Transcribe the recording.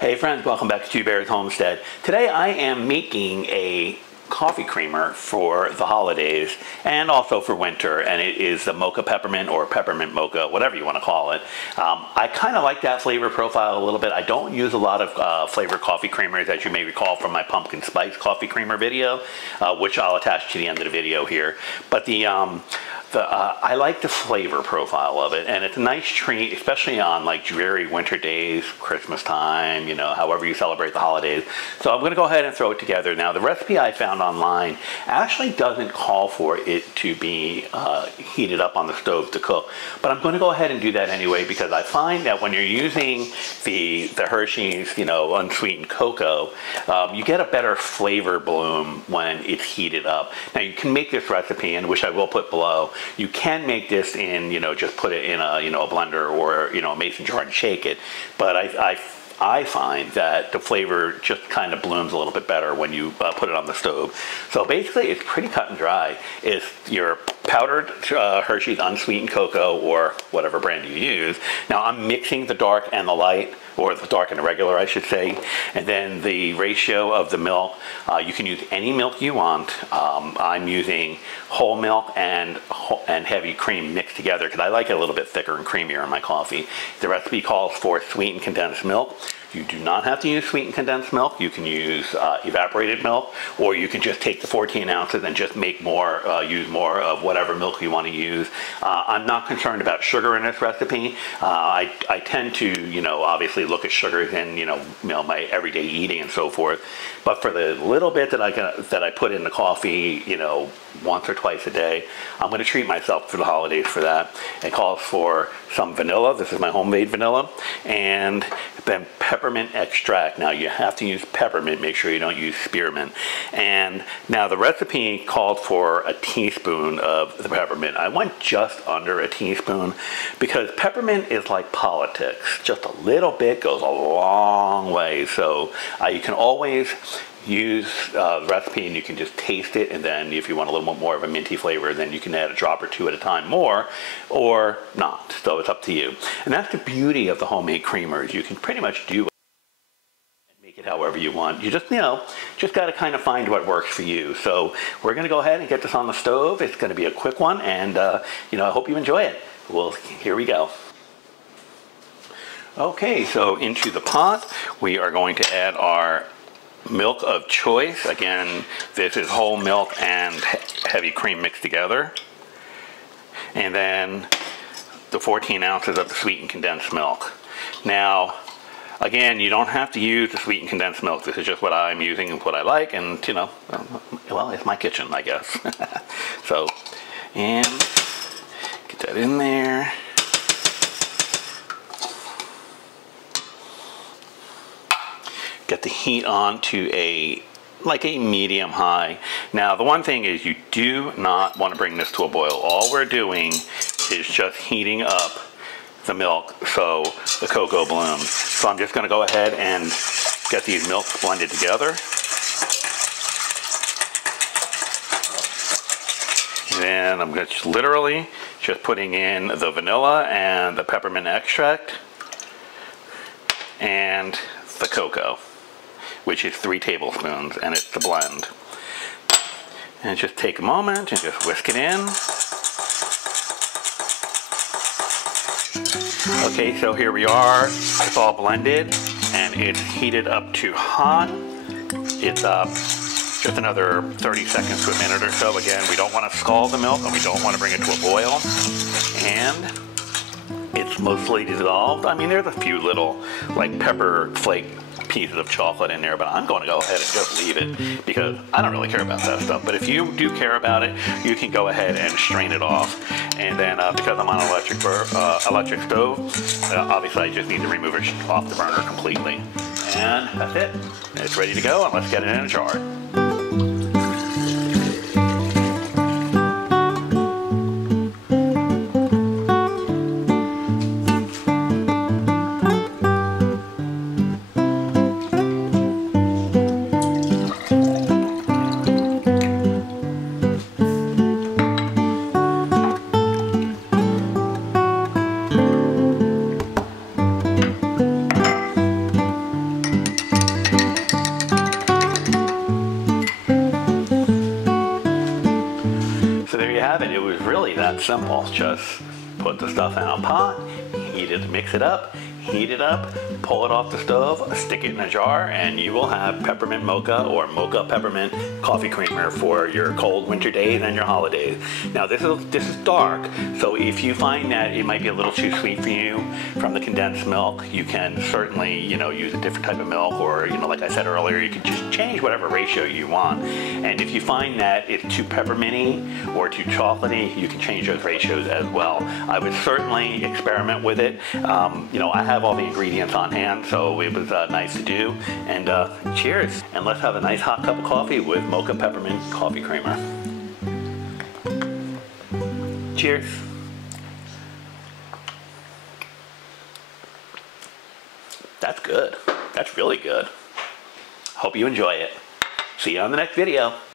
Hey friends, welcome back to Two Bears Homestead. Today I am making a coffee creamer for the holidays and also for winter, and it is the mocha peppermint or peppermint mocha, whatever you want to call it. I kind of like that flavor profile a little bit. I don't use a lot of flavored coffee creamers, as you may recall from my pumpkin spice coffee creamer video, which I'll attach to the end of the video here. But I like the flavor profile of it, and it's a nice treat, especially on like dreary winter days, Christmas time, you know, however you celebrate the holidays. So I'm going to go ahead and throw it together. Now, the recipe I found online actually doesn't call for it to be heated up on the stove to cook, but I'm going to go ahead and do that anyway, because I find that when you're using the Hershey's, you know, unsweetened cocoa, you get a better flavor bloom when it's heated up. Now, you can make this recipe, and which I will put below. You can make this in, you know, just put it in a, you know, a blender or, you know, a mason jar and shake it. But I find that the flavor just kind of blooms a little bit better when you put it on the stove. So basically, it's pretty cut and dry. It's your powdered Hershey's unsweetened cocoa, or whatever brand you use. Now, I'm mixing the dark and the light, or the dark and the regular, I should say. And then the ratio of the milk, you can use any milk you want. I'm using whole milk and heavy cream mixed together, because I like it a little bit thicker and creamier in my coffee. The recipe calls for sweetened condensed milk. You do not have to use sweetened condensed milk. You can use evaporated milk, or you can just take the 14 ounces and just make more, use more of whatever milk you want to use. I'm not concerned about sugar in this recipe. I tend to, you know, obviously look at sugars in, you know, my everyday eating and so forth. But for the little bit that I put in the coffee, you know, once or twice a day, I'm going to treat myself for the holidays for that. It calls for some vanilla. This is my homemade vanilla, and then peppermint extract. Now, you have to use peppermint. Make sure you don't use spearmint. And now the recipe called for a teaspoon of the peppermint. I went just under a teaspoon, because peppermint is like politics. Just a little bit goes a long way. So you can always use the recipe, and you can just taste it, and then if you want a little bit more of a minty flavor, then you can add a drop or two at a time more, or not. So it's up to you. And that's the beauty of the homemade creamers. You can pretty much do and make it however you want. You just, you know, just got to kind of find what works for you. So we're going to go ahead and get this on the stove. It's going to be a quick one, and you know, I hope you enjoy it. Well, here we go. Okay, so into the pot, we are going to add our milk of choice. Again, this is whole milk and heavy cream mixed together. And then the 14 ounces of the sweetened condensed milk. Now, again, you don't have to use the sweetened condensed milk. This is just what I'm using and what I like, and, you know, well, it's my kitchen, I guess. So, and get that in there. Get the heat on to like a medium high. Now, the one thing is, you do not want to bring this to a boil. All we're doing is just heating up the milk so the cocoa blooms. So I'm just going to go ahead and get these milks blended together. And then I'm just literally just putting in the vanilla and the peppermint extract and the cocoa, which is 3 tablespoons, and it's the blend. And just take a moment and just whisk it in. Okay, so here we are. It's all blended, and it's heated up to hot. It's just another 30 seconds to a minute or so. Again, we don't want to scald the milk, and we don't want to bring it to a boil. And it's mostly dissolved. I mean, there's a few little, like, pepper flake pieces of chocolate in there, but I'm going to go ahead and just leave it, because I don't really care about that stuff. But if you do care about it, you can go ahead and strain it off. And then because I'm on an electric stove, obviously I just need to remove it off the burner completely. And that's it. It's ready to go, and let's get it in a jar. that simple. Just put the stuff in a pot, mix it up, heat it up, pull it off the stove, stick it in a jar, and you will have peppermint mocha or mocha peppermint coffee creamer for your cold winter days and your holidays. Now this is dark, so if you find that it might be a little too sweet for you from the condensed milk, you can certainly, use a different type of milk, or, like I said earlier, you can just change whatever ratio you want. And if you find that it's too pepperminty or too chocolatey, you can change those ratios as well. I would certainly experiment with it. I have all the ingredients on hand, so it was nice to do. And cheers, and let's have a nice hot cup of coffee with mocha peppermint coffee creamer. Cheers. That's good. That's really good. Hope you enjoy it. See you on the next video.